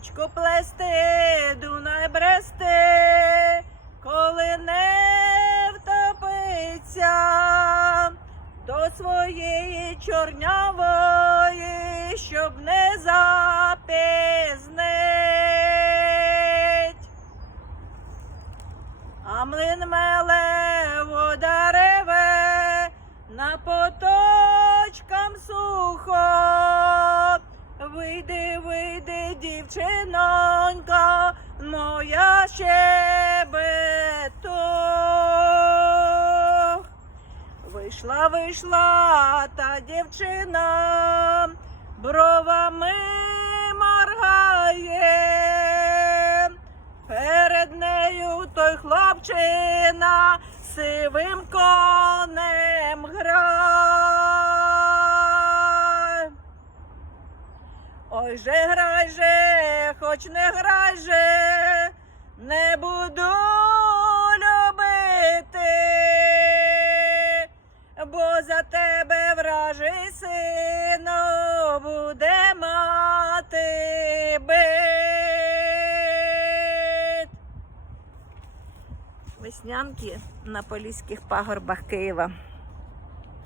річку плести, Дунай брести, коли не втопиться до своєї чорнявої, щоб не запізнить. А млин меле вода реве, на поточкам Вийди, дівчинонька, моя щебето. Вийшла, вийшла та дівчина, бровами моргає. Перед нею той хлопчина сивим конем Ой же грай же, хоч не грай же, не буду любити, бо за тебе вражий сину буде мати бит. Веснянки на поліських пагорбах Києва.